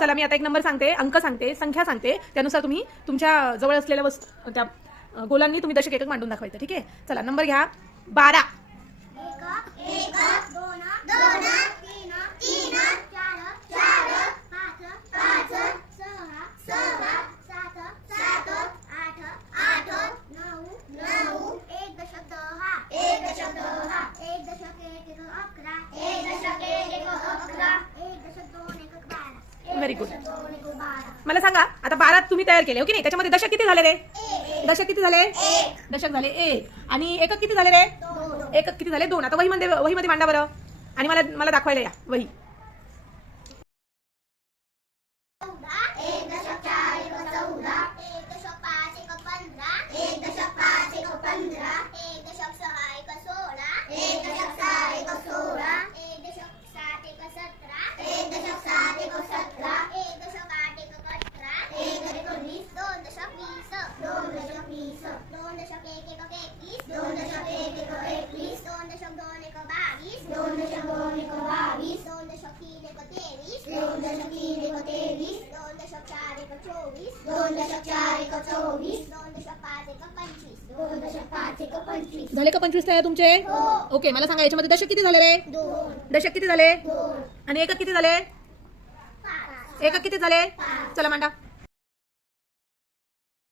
चला मी आता एक नंबर सांगते अंक सांगते संख्या सांगते. त्यानुसार तुम्ही तुमच्या जवळ असलेल्या वस्तू त्या गोलांनी तुम्ही दशक एकक मांडून दाखवायचं ठीक आहे? चला नंबर घ्या. बारा. एक दशक अकरा. एक बारा मला सांगा आता बारा तुम्ही तयार केले हो की नाही? त्याच्यामध्ये दशक किती झाले रे? दशक किती झाले? दशक झाले एक. आणि एकक किती झाले रे? एकक किती झाले? दोन. आता वहीमध्ये वहीमध्ये मांडा बरं. आणि मला मला दाखवायला या. वही. दोन दशक दोन एक बावीस दोन दशक दोन एक बावीस दोन दशक तीन एक तेवीस दोन दशक तीन एक तेवीस दोन दशक चार एक चोवीस दोन दशक चार एक चोवीस दोन दशक पाच एक पंचवीस दोन दशक पाच एक पंचवीस झाले का पंचवीस तयार तुमचे? हो. ओके मला सांगा याच्यामध्ये दशक किती झाले रे दशक किती झाले? आणि एकक किती झाले? एकक किती झाले? चला मांडा.